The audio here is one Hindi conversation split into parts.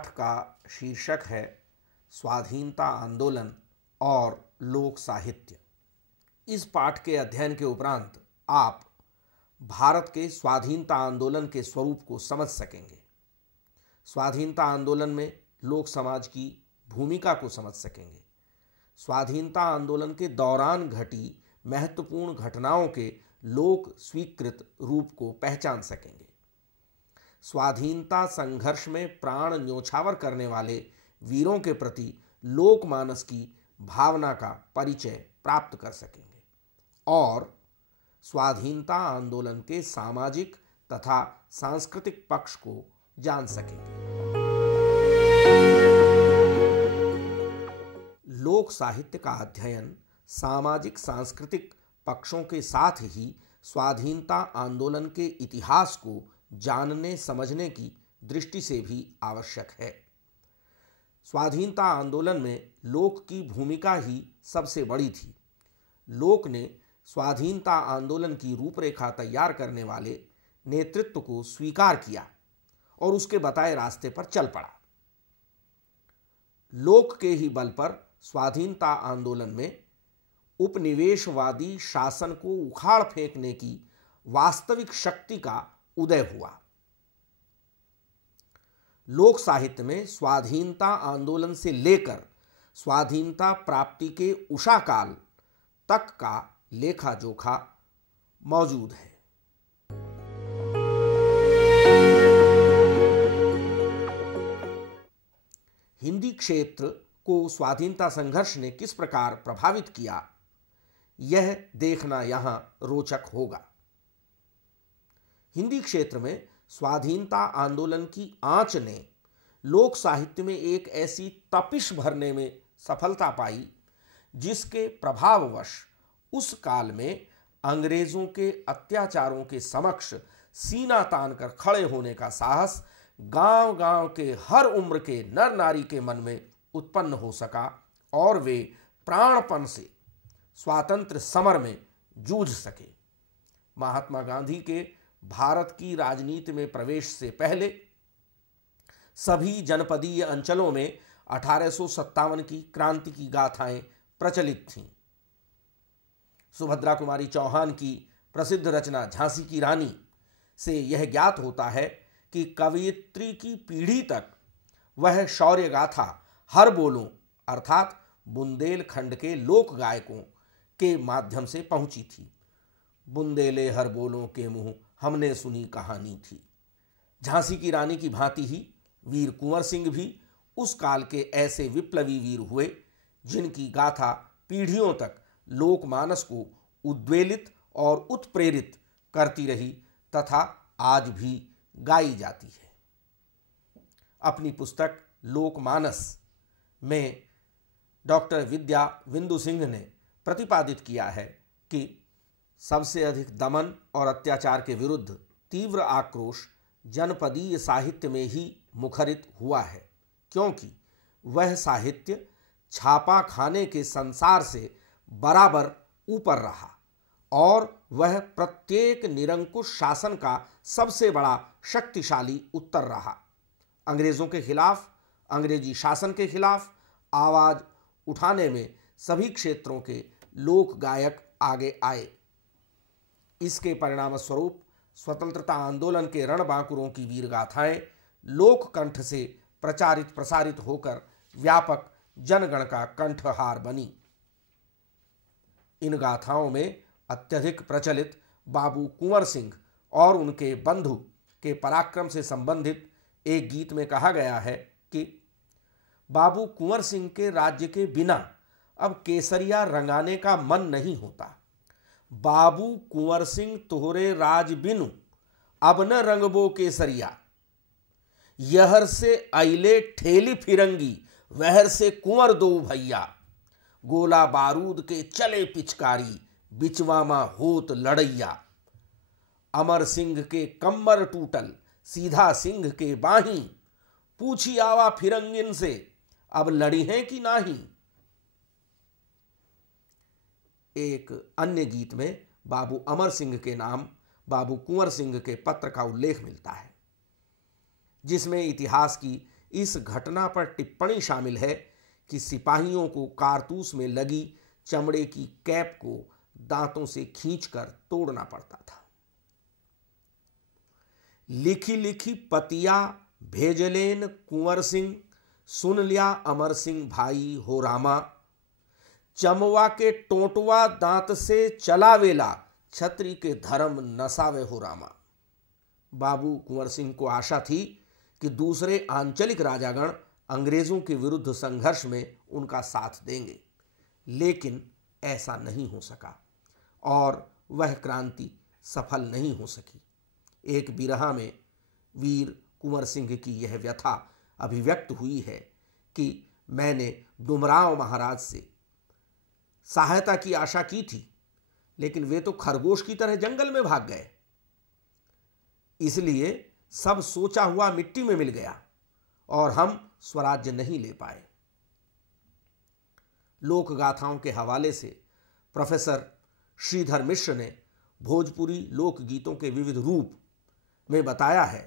पाठ का शीर्षक है स्वाधीनता आंदोलन और लोक साहित्य। इस पाठ के अध्ययन के उपरांत आप भारत के स्वाधीनता आंदोलन के स्वरूप को समझ सकेंगे। स्वाधीनता आंदोलन में लोक समाज की भूमिका को समझ सकेंगे। स्वाधीनता आंदोलन के दौरान घटी महत्वपूर्ण घटनाओं के लोक स्वीकृत रूप को पहचान सकेंगे। स्वाधीनता संघर्ष में प्राण न्योछावर करने वाले वीरों के प्रति लोकमानस की भावना का परिचय प्राप्त कर सकेंगे और स्वाधीनता आंदोलन के सामाजिक तथा सांस्कृतिक पक्ष को जान सकेंगे। लोक साहित्य का अध्ययन सामाजिक सांस्कृतिक पक्षों के साथ ही स्वाधीनता आंदोलन के इतिहास को जानने समझने की दृष्टि से भी आवश्यक है। स्वाधीनता आंदोलन में लोक की भूमिका ही सबसे बड़ी थी। लोक ने स्वाधीनता आंदोलन की रूपरेखा तैयार करने वाले नेतृत्व को स्वीकार किया और उसके बताए रास्ते पर चल पड़ा। लोक के ही बल पर स्वाधीनता आंदोलन में उपनिवेशवादी शासन को उखाड़ फेंकने की वास्तविक शक्ति का उदय हुआ। लोक साहित्य में स्वाधीनता आंदोलन से लेकर स्वाधीनता प्राप्ति के उषा काल तक का लेखा जोखा मौजूद है। हिंदी क्षेत्र को स्वाधीनता संघर्ष ने किस प्रकार प्रभावित किया, यह देखना यहां रोचक होगा। हिंदी क्षेत्र में स्वाधीनता आंदोलन की आंच ने लोक साहित्य में एक ऐसी तपिश भरने में सफलता पाई जिसके प्रभाववश उस काल में अंग्रेजों के अत्याचारों के समक्ष सीना तान कर खड़े होने का साहस गांव-गांव के हर उम्र के नर नारी के मन में उत्पन्न हो सका और वे प्राणपण से स्वातंत्र्य समर में जूझ सके। महात्मा गांधी के भारत की राजनीति में प्रवेश से पहले सभी जनपदीय अंचलों में 1857 की क्रांति की गाथाएं प्रचलित थीं। सुभद्रा कुमारी चौहान की प्रसिद्ध रचना झांसी की रानी से यह ज्ञात होता है कि कवयित्री की पीढ़ी तक वह शौर्य गाथा हर बोलों अर्थात बुंदेलखंड के लोक गायकों के माध्यम से पहुंची थी। बुंदेले हर बोलों के मुंह हमने सुनी कहानी थी। झांसी की रानी की भांति ही वीर कुंवर सिंह भी उस काल के ऐसे विप्लवी वीर हुए जिनकी गाथा पीढ़ियों तक लोकमानस को उद्वेलित और उत्प्रेरित करती रही तथा आज भी गाई जाती है। अपनी पुस्तक लोकमानस में डॉक्टर विद्या बिंदु सिंह ने प्रतिपादित किया है कि सबसे अधिक दमन और अत्याचार के विरुद्ध तीव्र आक्रोश जनपदीय साहित्य में ही मुखरित हुआ है, क्योंकि वह साहित्य छापा खाने के संसार से बराबर ऊपर रहा और वह प्रत्येक निरंकुश शासन का सबसे बड़ा शक्तिशाली उत्तर रहा। अंग्रेजों के खिलाफ, अंग्रेजी शासन के खिलाफ आवाज उठाने में सभी क्षेत्रों के लोक गायक आगे आए। इसके परिणाम स्वरूप स्वतंत्रता आंदोलन के रणबांकुरों की वीर गाथाएं लोक कंठ से प्रचारित प्रसारित होकर व्यापक जनगण का कंठहार बनी। इन गाथाओं में अत्यधिक प्रचलित बाबू कुंवर सिंह और उनके बंधु के पराक्रम से संबंधित एक गीत में कहा गया है कि बाबू कुंवर सिंह के राज्य के बिना अब केसरिया रंगाने का मन नहीं होता। बाबू कुंवर सिंह तोहरे राज बिनु अब न रंगबो केसरिया, यहर से अइले ठेली फिरंगी वहर से कुंवर दो भैया, गोला बारूद के चले पिचकारी बिचवा मा होत लड़ैया, अमर सिंह के कम्बर टूटल सीधा सिंह के बाही, पूछी आवा फिरंगिन से अब लड़ी हैं कि नाही। एक अन्य गीत में बाबू अमर सिंह के नाम बाबू कुंवर सिंह के पत्र का उल्लेख मिलता है, जिसमें इतिहास की इस घटना पर टिप्पणी शामिल है कि सिपाहियों को कारतूस में लगी चमड़े की कैप को दांतों से खींचकर तोड़ना पड़ता था। लिखी लिखी पतिया भेजलेन कुंवर सिंह, सुन लिया अमर सिंह भाई हो रामा। चमवा के टोटवा दांत से चला वेला, छत्री के धर्म नसावे हो रामा। बाबू कुंवर सिंह को आशा थी कि दूसरे आंचलिक राजागण अंग्रेजों के विरुद्ध संघर्ष में उनका साथ देंगे, लेकिन ऐसा नहीं हो सका और वह क्रांति सफल नहीं हो सकी। एक बिरहा में वीर कुंवर सिंह की यह व्यथा अभिव्यक्त हुई है कि मैंने डुमराव महाराज से सहायता की आशा की थी, लेकिन वे तो खरगोश की तरह जंगल में भाग गए, इसलिए सब सोचा हुआ मिट्टी में मिल गया और हम स्वराज्य नहीं ले पाए। लोक गाथाओं के हवाले से प्रोफेसर श्रीधर मिश्र ने भोजपुरी लोकगीतों के विविध रूप में बताया है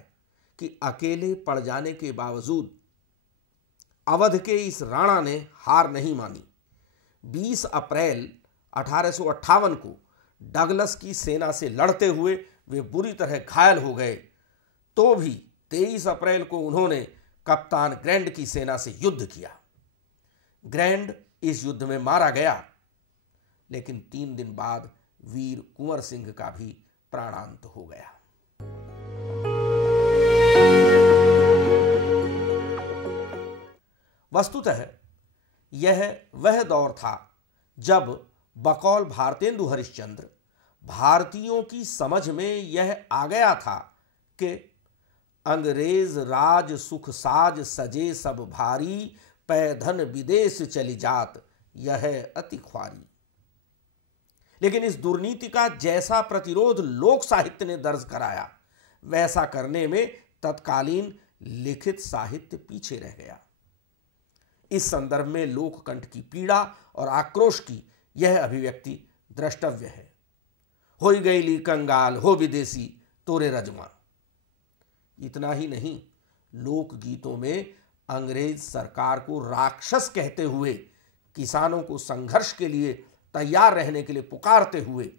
कि अकेले पड़ जाने के बावजूद अवध के इस राणा ने हार नहीं मानी। 20 अप्रैल 1858 को डगलस की सेना से लड़ते हुए वे बुरी तरह घायल हो गए, तो भी 23 अप्रैल को उन्होंने कप्तान ग्रैंड की सेना से युद्ध किया। ग्रैंड इस युद्ध में मारा गया, लेकिन 3 दिन बाद वीर कुंवर सिंह का भी प्राणांत हो गया। वस्तुतः यह वह दौर था जब बकौल भारतेंदु हरिश्चंद्र भारतीयों की समझ में यह आ गया था कि अंग्रेज राज सुख साज सजे सब भारी, पैधन विदेश चली जात यह अति ख्वारी। लेकिन इस दुर्नीति का जैसा प्रतिरोध लोक साहित्य ने दर्ज कराया, वैसा करने में तत्कालीन लिखित साहित्य पीछे रह गया। इस संदर्भ में लोककंठ की पीड़ा और आक्रोश की यह अभिव्यक्ति द्रष्टव्य है। होई गईली कंगाल हो विदेशी तोरे रजमा। इतना ही नहीं, लोकगीतों में अंग्रेज सरकार को राक्षस कहते हुए किसानों को संघर्ष के लिए तैयार रहने के लिए पुकारते हुए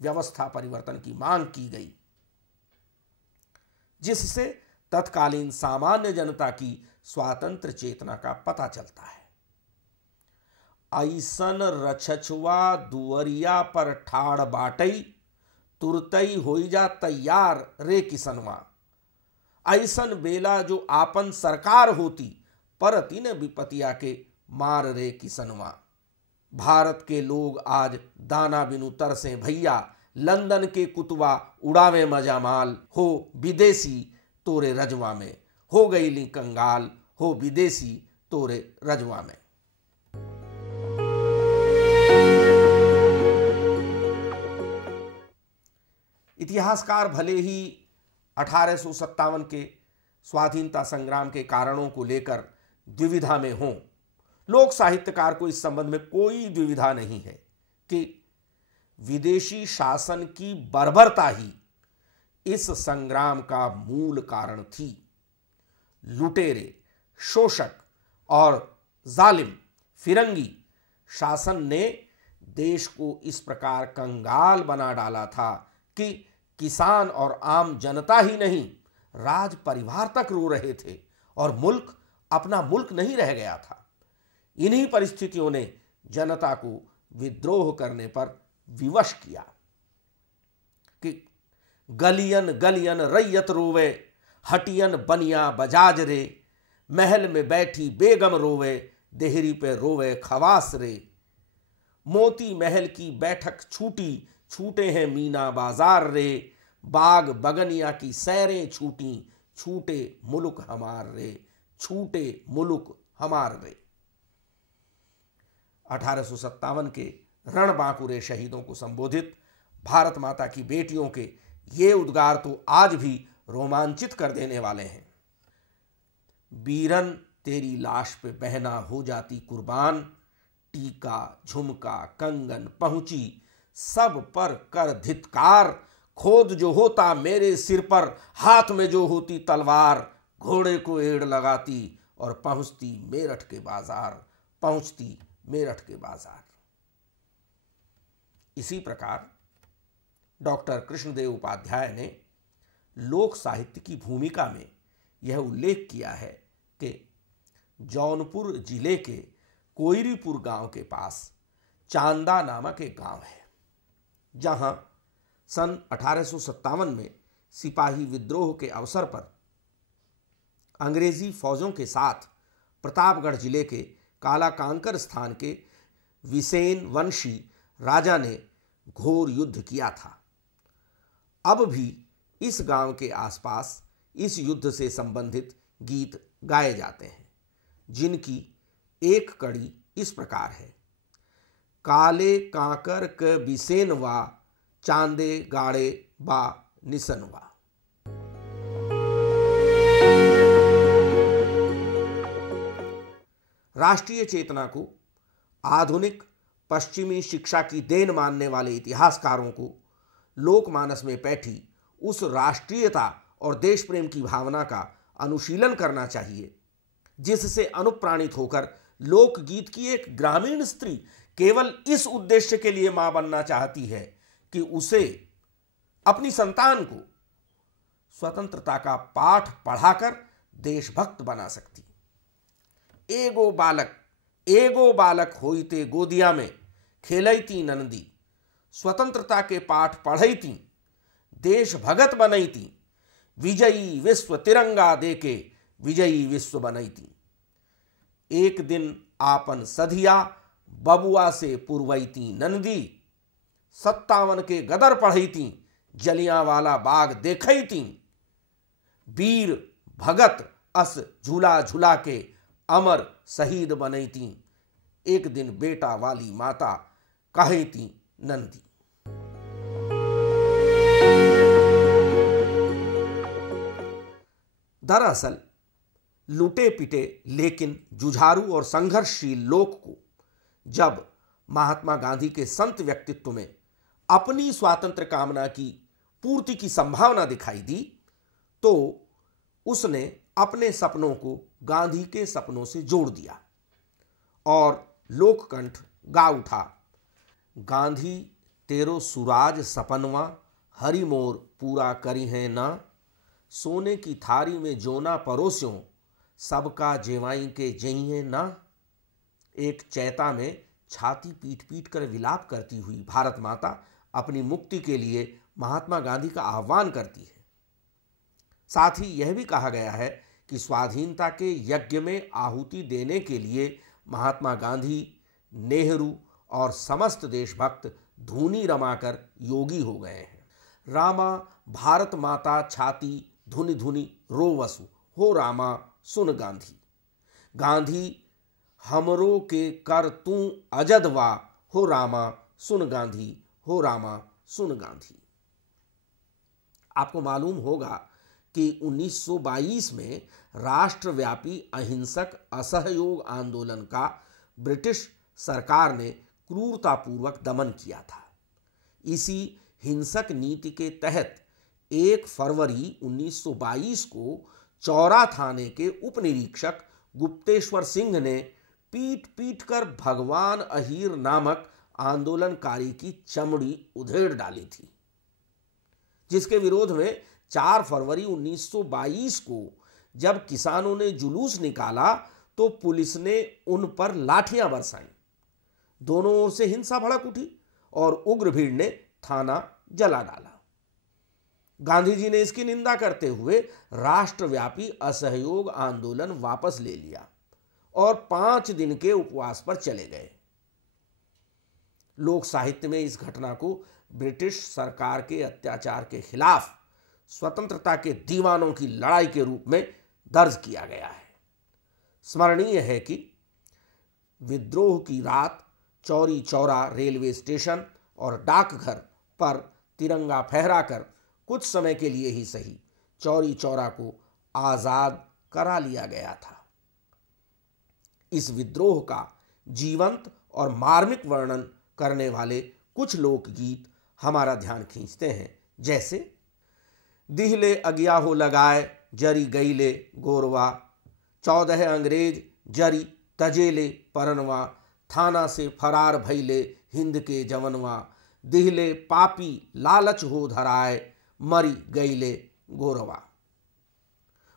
व्यवस्था परिवर्तन की मांग की गई, जिससे तत्कालीन सामान्य जनता की स्वातंत्र चेतना का पता चलता है। ऐसन रछछुआ दुवरिया पर ठाड़ बाटई, तुरतई होई जा तैयार रे किसनवा। ऐसन बेला जो आपन सरकार होती, परती न विपतिया के मार रे किसनवा। भारत के लोग आज दाना बिनु तरसे भैया, लंदन के कुतवा उड़ावे मजा माल, हो विदेशी तोरे रजवा में। हो गई ली कंगाल हो विदेशी तोरे रजवा में। इतिहासकार भले ही 1857 के स्वाधीनता संग्राम के कारणों को लेकर द्विविधा में हों, लोक साहित्यकार को इस संबंध में कोई द्विविधा नहीं है कि विदेशी शासन की बर्बरता ही इस संग्राम का मूल कारण थी। लुटेरे, शोषक और जालिम फिरंगी शासन ने देश को इस प्रकार कंगाल बना डाला था कि किसान और आम जनता ही नहीं, राज परिवार तक रो रहे थे और मुल्क अपना मुल्क नहीं रह गया था। इन्हीं परिस्थितियों ने जनता को विद्रोह करने पर विवश किया कि गलियन गलियन रैयत रोवे, हटियन बनिया बजाज रे। महल में बैठी बेगम रोवे, देहरी पे रोवे खवास रे। मोती महल की बैठक छूटी, छूटे हैं मीना बाजार रे। बाग बगनिया की सैरें छूटी, छूटे मुल्क हमार रे, छूटे मुल्क हमार रे। 1857 के रणबांकुरे शहीदों को संबोधित भारत माता की बेटियों के ये उद्गार तो आज भी रोमांचित कर देने वाले हैं। बीरन तेरी लाश पे बहना हो जाती कुर्बान, टीका झुमका कंगन पहुंची सब पर कर धिक्कार। खोद जो होता मेरे सिर पर, हाथ में जो होती तलवार, घोड़े को एड़ लगाती और पहुंचती मेरठ के बाजार, पहुंचती मेरठ के बाजार। इसी प्रकार डॉक्टर कृष्णदेव उपाध्याय ने लोक साहित्य की भूमिका में यह उल्लेख किया है कि जौनपुर जिले के कोयरीपुर गांव के पास चांदा नामक एक गांव है, जहां सन 1857 में सिपाही विद्रोह के अवसर पर अंग्रेजी फौजों के साथ प्रतापगढ़ जिले के कालाकांकर स्थान के विसेन वंशी राजा ने घोर युद्ध किया था। अब भी इस गांव के आसपास इस युद्ध से संबंधित गीत गाए जाते हैं, जिनकी एक कड़ी इस प्रकार है। काले कांकर क बिसेनवा, चांदे गाड़े बा निसनवा। राष्ट्रीय चेतना को आधुनिक पश्चिमी शिक्षा की देन मानने वाले इतिहासकारों को लोकमानस में बैठी उस राष्ट्रीयता और देश प्रेम की भावना का अनुशीलन करना चाहिए, जिससे अनुप्राणित होकर लोकगीत की एक ग्रामीण स्त्री केवल इस उद्देश्य के लिए मां बनना चाहती है कि उसे अपनी संतान को स्वतंत्रता का पाठ पढ़ाकर देशभक्त बना सकती। एगो बालक होइते गोदिया में खेलैती नंदी, स्वतंत्रता के पाठ पढ़ैती, देश भगत बनैती, विजयी विश्व तिरंगा देके विजयी विश्व बनैती। एक दिन आपन सधिया बबुआ से पुरवैती नंदी, 57 के गदर पढ़ैती, जलियांवाला बाग देखैती, वीर भगत अस झूला झूला के अमर शहीद बनैती, एक दिन बेटा वाली माता कहैती नंदी। दरअसल लूटे पिटे लेकिन जुझारू और संघर्षशील लोक को जब महात्मा गांधी के संत व्यक्तित्व में अपनी स्वातंत्र्य कामना की पूर्ति की संभावना दिखाई दी, तो उसने अपने सपनों को गांधी के सपनों से जोड़ दिया और लोककंठ गा उठा। गांधी तेरो सुराज सपनवा, हरि मोर पूरा करी है ना, सोने की थारी में जोना परोस्यों, सबका जेवाई के जई है ना। एक चैता में छाती पीट पीट कर विलाप करती हुई भारत माता अपनी मुक्ति के लिए महात्मा गांधी का आह्वान करती है। साथ ही यह भी कहा गया है कि स्वाधीनता के यज्ञ में आहुति देने के लिए महात्मा गांधी, नेहरू और समस्त देशभक्त धूनी रमाकर योगी हो गए हैं। रामा भारत माता छाती धुनि धुनि रोवसु, हो रामा सुन गांधी। गांधी हमरो के कर तू अजदवा, हो रामा सुन गांधी, हो रामा सुन गांधी। आपको मालूम होगा कि 1922 में राष्ट्रव्यापी अहिंसक असहयोग आंदोलन का ब्रिटिश सरकार ने क्रूरतापूर्वक दमन किया था। इसी हिंसक नीति के तहत 1 फरवरी 1922 को चौरा थाने के उपनिरीक्षक गुप्तेश्वर सिंह ने पीट पीट कर भगवान अहीर नामक आंदोलनकारी की चमड़ी उधेड़ डाली थी, जिसके विरोध में 4 फरवरी 1922 को जब किसानों ने जुलूस निकाला तो पुलिस ने उन पर लाठियां बरसाईं। दोनों ओर से हिंसा भड़क उठी और उग्र भीड़ ने थाना जला डाला। गांधी जी ने इसकी निंदा करते हुए राष्ट्रव्यापी असहयोग आंदोलन वापस ले लिया और 5 दिन के उपवास पर चले गए। लोक साहित्य में इस घटना को ब्रिटिश सरकार के अत्याचार के खिलाफ स्वतंत्रता के दीवानों की लड़ाई के रूप में दर्ज किया गया है। स्मरणीय है कि विद्रोह की रात चौरी चौरा रेलवे स्टेशन और डाकघर पर तिरंगा फहराकर कुछ समय के लिए ही सही चौरी चौरा को आजाद करा लिया गया था। इस विद्रोह का जीवंत और मार्मिक वर्णन करने वाले कुछ लोकगीत हमारा ध्यान खींचते हैं, जैसे दिहले अगिया हो लगाए जरी गईले गोरवा, 14 अंग्रेज जरी तजेले परनवा, थाना से फरार भैले हिंद के जवनवा, दिहले पापी लालच हो धराए, मरी गईले गोरवा।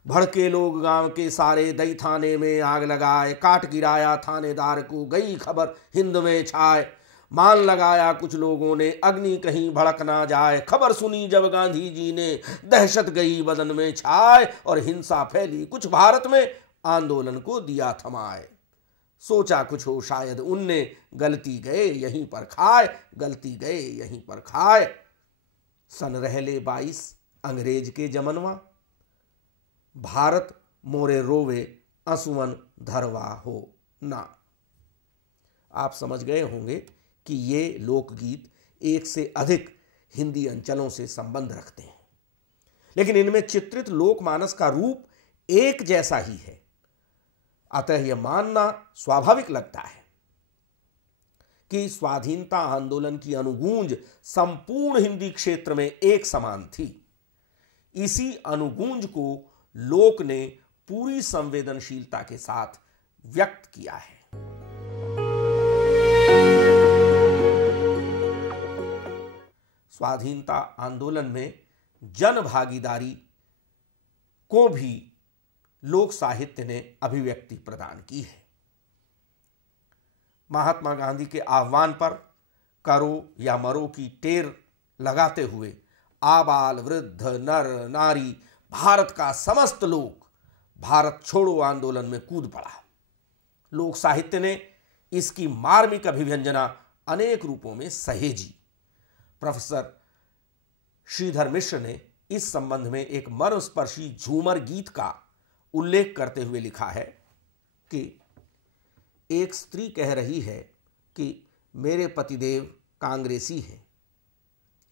भड़के लोग गांव के सारे, दई थाने में आग लगाए, काट गिराया थानेदार को, गई खबर हिंद में छाए। मान लगाया कुछ लोगों ने, अग्नि कहीं भड़क ना जाए, खबर सुनी जब गांधी जी ने, दहशत गई बदन में छाए, और हिंसा फैली कुछ भारत में, आंदोलन को दिया थमाए। सोचा कुछ हो शायद उनने, गलती गए यहीं पर खाए, गलती गए यहीं पर खाए। सन रहले 22 अंग्रेज के जमनवा, भारत मोरे रोवे असुवन धरवा हो ना। आप समझ गए होंगे कि ये लोकगीत एक से अधिक हिंदी अंचलों से संबंध रखते हैं, लेकिन इनमें चित्रित लोकमानस का रूप एक जैसा ही है। अतः यह मानना स्वाभाविक लगता है कि स्वाधीनता आंदोलन की अनुगूंज संपूर्ण हिंदी क्षेत्र में एक समान थी। इसी अनुगूंज को लोक ने पूरी संवेदनशीलता के साथ व्यक्त किया है। स्वाधीनता आंदोलन में जन भागीदारी को भी लोक साहित्य ने अभिव्यक्ति प्रदान की है। महात्मा गांधी के आह्वान पर करो या मरो की टेर लगाते हुए आबाल वृद्ध नर नारी भारत का समस्त लोग भारत छोड़ो आंदोलन में कूद पड़ा। लोक साहित्य ने इसकी मार्मिक अभिव्यंजना अनेक रूपों में सहेजी। प्रोफेसर श्रीधर मिश्र ने इस संबंध में एक मर्मस्पर्शी झूमर गीत का उल्लेख करते हुए लिखा है कि एक स्त्री कह रही है कि मेरे पतिदेव कांग्रेसी हैं,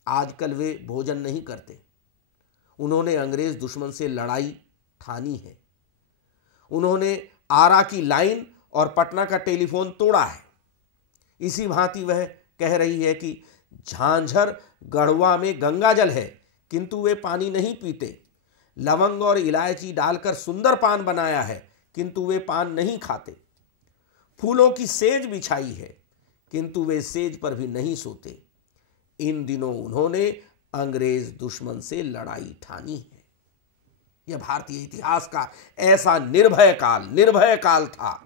आजकल वे भोजन नहीं करते, उन्होंने अंग्रेज दुश्मन से लड़ाई ठानी है, उन्होंने आरा की लाइन और पटना का टेलीफोन तोड़ा है। इसी भांति वह कह रही है कि झांझर गढ़वा में गंगाजल है किंतु वे पानी नहीं पीते, लवंग और इलायची डालकर सुंदर पान बनाया है किंतु वे पान नहीं खाते, फूलों की सेज बिछाई है किंतु वे सेज पर भी नहीं सोते, इन दिनों उन्होंने अंग्रेज दुश्मन से लड़ाई ठानी है। यह भारतीय इतिहास का ऐसा निर्भय काल था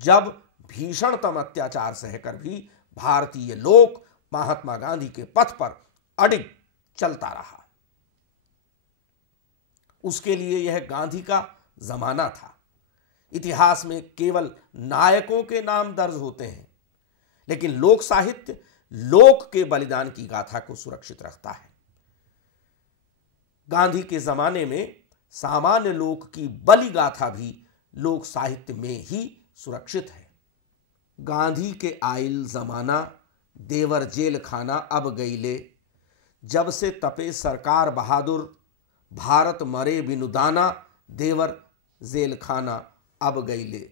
जब भीषणतम अत्याचार सहकर भी भारतीय लोक महात्मा गांधी के पथ पर अडिग चलता रहा। उसके लिए यह गांधी का जमाना था। इतिहास में केवल नायकों के नाम दर्ज होते हैं, लेकिन लोक साहित्य लोक के बलिदान की गाथा को सुरक्षित रखता है। गांधी के जमाने में सामान्य लोक की बलि गाथा भी लोक साहित्य में ही सुरक्षित है। गांधी के आइल जमाना देवर जेल खाना अब गईले, जब से तपे सरकार बहादुर, भारत मरे बिनु दाना, देवर जेल खाना अब गईले।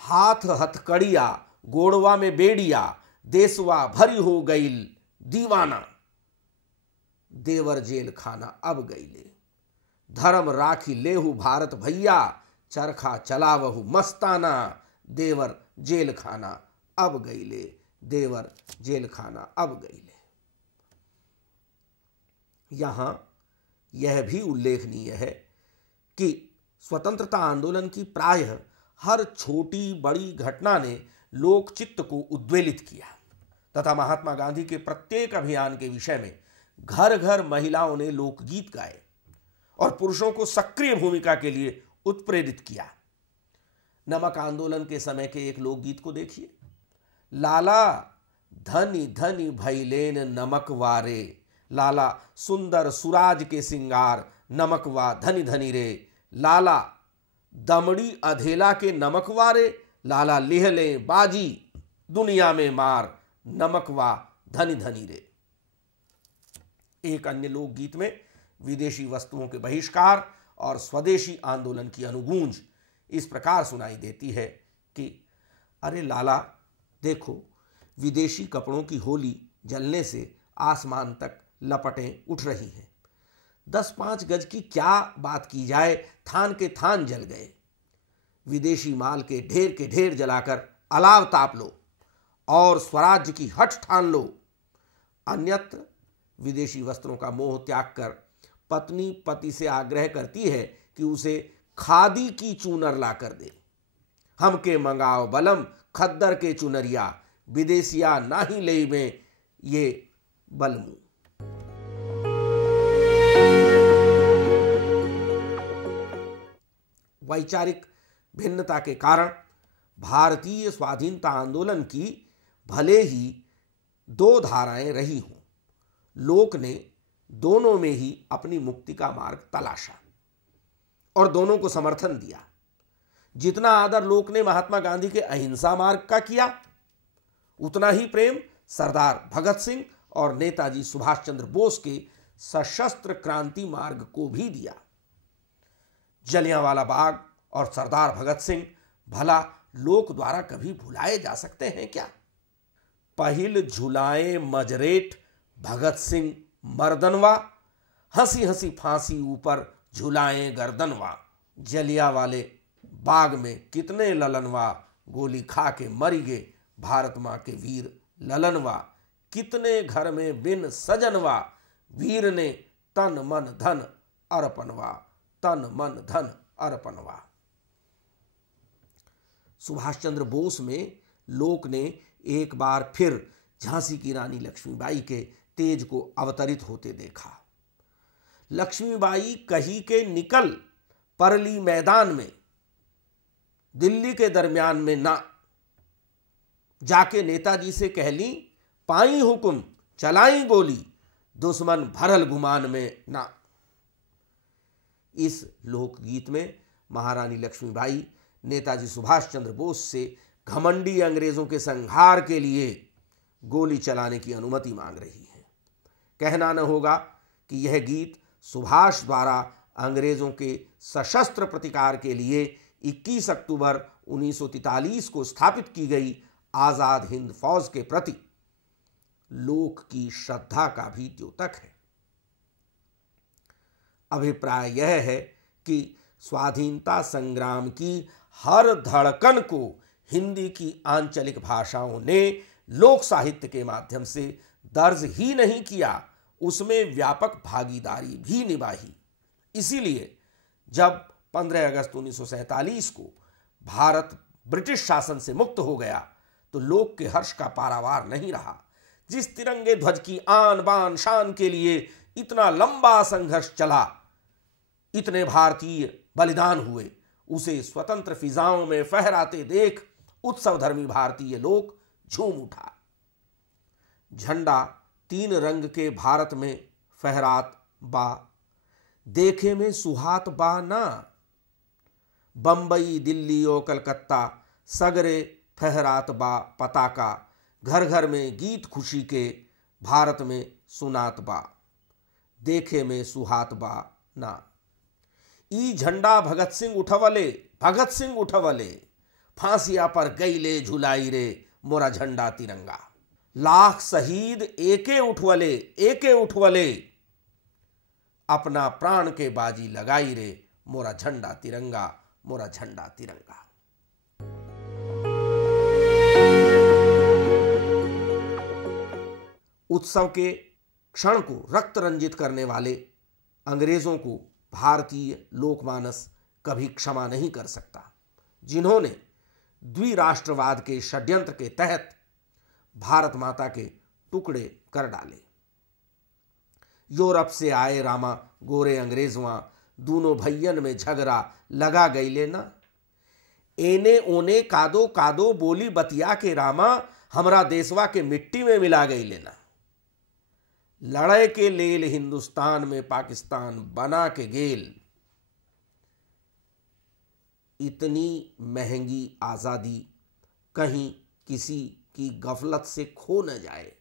हाथ हथकड़िया गोड़वा में बेड़िया, देसवा भरी हो गईल दीवाना, देवर जेल खाना अब गईले। धर्म राखी लेहु भारत भैया, चरखा चलावहु मस्ताना, देवर जेल खाना अब गईले, देवर जेल खाना अब गईले। यहां यह भी उल्लेखनीय है कि स्वतंत्रता आंदोलन की प्रायः हर छोटी बड़ी घटना ने लोक चित्त को उद्वेलित किया तथा महात्मा गांधी के प्रत्येक अभियान के विषय में घर घर महिलाओं ने लोकगीत गाए और पुरुषों को सक्रिय भूमिका के लिए उत्प्रेरित किया। नमक आंदोलन के समय के एक लोकगीत को देखिए। लाला धनी धनी भैलेन नमक वारे, लाला सुंदर सुराज के सिंगार, नमकवा धनी धनी रे, लाला दमड़ी अधेला के नमकवारे, लाला लेहले बाजी दुनिया में मार, नमकवा धनी धनी रे। एक अन्य लोकगीत में विदेशी वस्तुओं के बहिष्कार और स्वदेशी आंदोलन की अनुगूंज इस प्रकार सुनाई देती है कि अरे लाला देखो, विदेशी कपड़ों की होली जलने से आसमान तक लपटें उठ रही हैं। 10-5 गज की क्या बात की जाए, थान के थान जल गए। विदेशी माल के ढेर जलाकर अलाव ताप लो और स्वराज्य की हठ ठान लो। अन्यत्र विदेशी वस्त्रों का मोह त्याग कर पत्नी पति से आग्रह करती है कि उसे खादी की चूनर ला कर दे। हमके मंगाओ बलम खद्दर के चुनरिया, विदेशिया नाही ले में ये बलमू। वैचारिक भिन्नता के कारण भारतीय स्वाधीनता आंदोलन की भले ही दो धाराएं रही हों, लोक ने दोनों में ही अपनी मुक्ति का मार्ग तलाशा और दोनों को समर्थन दिया। जितना आदर लोक ने महात्मा गांधी के अहिंसा मार्ग का किया, उतना ही प्रेम सरदार भगत सिंह और नेताजी सुभाष चंद्र बोस के सशस्त्र क्रांति मार्ग को भी दिया। जलियांवाला बाग और सरदार भगत सिंह भला लोक द्वारा कभी भुलाए जा सकते हैं क्या? पहिल झुलाए मजरेट भगत सिंह मर्दनवा, हंसी हंसी फांसी ऊपर झुलाए गर्दनवा। जलियांवाले बाग में कितने ललनवा, गोली खा के मरी गे भारत मां के वीर ललनवा। कितने घर में बिन सजनवा, वीर ने तन मन धन अर्पणवा, तन मन धन अर्पणवा। सुभाष चंद्र बोस में लोक ने एक बार फिर झांसी की रानी लक्ष्मीबाई के तेज को अवतरित होते देखा। लक्ष्मीबाई कही के निकल परली मैदान में, दिल्ली के दरमियान में ना, जाके नेताजी से कह ली पाई हुकुम चलाई गोली, दुश्मन भरल गुमान में ना। इस लोकगीत में महारानी लक्ष्मीबाई नेताजी सुभाष चंद्र बोस से घमंडी अंग्रेजों के संहार के लिए गोली चलाने की अनुमति मांग रही है। कहना न होगा कि यह गीत सुभाष द्वारा अंग्रेजों के सशस्त्र प्रतिकार के लिए 21 अक्टूबर 1943 को स्थापित की गई आजाद हिंद फौज के प्रति लोक की श्रद्धा का भी द्योतक है। अभिप्राय यह है कि स्वाधीनता संग्राम की हर धड़कन को हिंदी की आंचलिक भाषाओं ने लोक साहित्य के माध्यम से दर्ज ही नहीं किया, उसमें व्यापक भागीदारी भी निभाई। इसीलिए जब 15 अगस्त 1947 को भारत ब्रिटिश शासन से मुक्त हो गया तो लोक के हर्ष का पारावार नहीं रहा। जिस तिरंगे ध्वज की आन बान शान के लिए इतना लंबा संघर्ष चला, इतने भारतीय बलिदान हुए, उसे स्वतंत्र फिजाओं में फहराते देख उत्सव धर्मी भारतीय लोग झूम उठा। झंडा 3 रंग के भारत में फहरात बा, देखे में सुहात बा ना। बंबई दिल्ली और कलकत्ता सगरे फहरात बा पताका, घर घर में गीत खुशी के भारत में सुनात बा, देखे में सुहात बा ना। ई झंडा भगत सिंह उठवले, फांसिया पर गईले झुलाई रे मोरा झंडा तिरंगा। लाख शहीद एके उठवले, अपना प्राण के बाजी लगाई रे मोरा झंडा तिरंगा, मोरा झंडा तिरंगा। उत्सव के क्षण को रक्त रंजित करने वाले अंग्रेजों को भारतीय लोकमानस कभी क्षमा नहीं कर सकता, जिन्होंने द्विराष्ट्रवाद के षड्यंत्र के तहत भारत माता के टुकड़े कर डाले। यूरोप से आए रामा गोरे अंग्रेजवा, दोनों भैयन में झगड़ा लगा गई लेना। एने ओने कादो कादो बोली बतिया के रामा, हमरा देशवा के मिट्टी में मिला गई लेना। लड़ाई के लेल हिंदुस्तान में पाकिस्तान बना के गेल। इतनी महंगी आजादी कहीं किसी की गफलत से खो न जाए,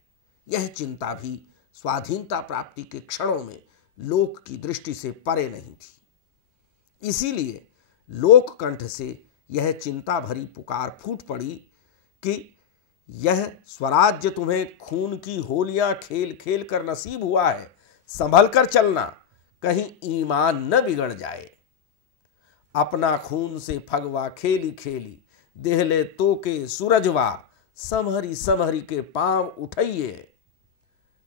यह चिंता भी स्वाधीनता प्राप्ति के क्षणों में लोक की दृष्टि से परे नहीं थी। इसीलिए लोक कंठ से यह चिंता भरी पुकार फूट पड़ी कि यह स्वराज्य तुम्हें खून की होलियां खेल खेल कर नसीब हुआ है, संभल कर चलना, कहीं ईमान न बिगड़ जाए। अपना खून से फगवा खेली खेली, देहले तो के सूरजवा, समहरी समहरी के पांव उठाइए,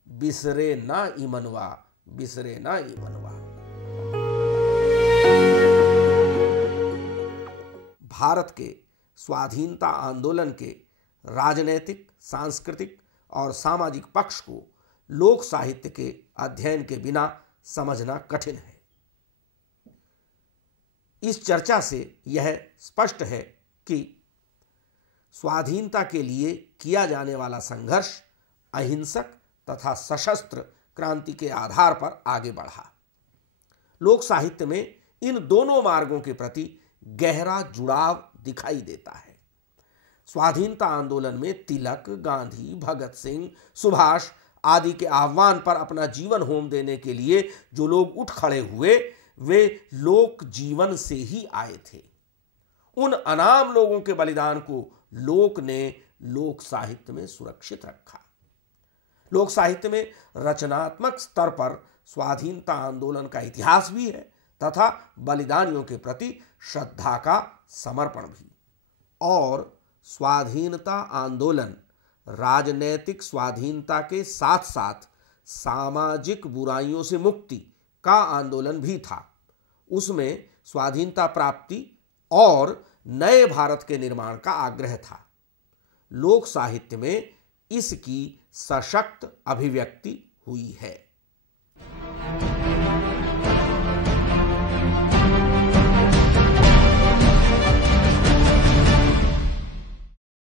बिसरे ना ईमनवा, बिसरे ना ईमनवा। भारत के स्वाधीनता आंदोलन के राजनैतिक, सांस्कृतिक और सामाजिक पक्ष को लोक साहित्य के अध्ययन के बिना समझना कठिन है। इस चर्चा से यह स्पष्ट है कि स्वाधीनता के लिए किया जाने वाला संघर्ष अहिंसक तथा सशस्त्र क्रांति के आधार पर आगे बढ़ा। लोक साहित्य में इन दोनों मार्गों के प्रति गहरा जुड़ाव दिखाई देता है। स्वाधीनता आंदोलन में तिलक, गांधी, भगत सिंह, सुभाष आदि के आह्वान पर अपना जीवन होम देने के लिए जो लोग उठ खड़े हुए, वे लोक जीवन से ही आए थे। उन अनाम लोगों के बलिदान को लोक ने लोक साहित्य में सुरक्षित रखा। लोक साहित्य में रचनात्मक स्तर पर स्वाधीनता आंदोलन का इतिहास भी है तथा बलिदानियों के प्रति श्रद्धा का समर्पण भी। और स्वाधीनता आंदोलन राजनैतिक स्वाधीनता के साथ साथ सामाजिक बुराइयों से मुक्ति का आंदोलन भी था। उसमें स्वाधीनता प्राप्ति और नए भारत के निर्माण का आग्रह था। लोक साहित्य में इसकी सशक्त अभिव्यक्ति हुई है।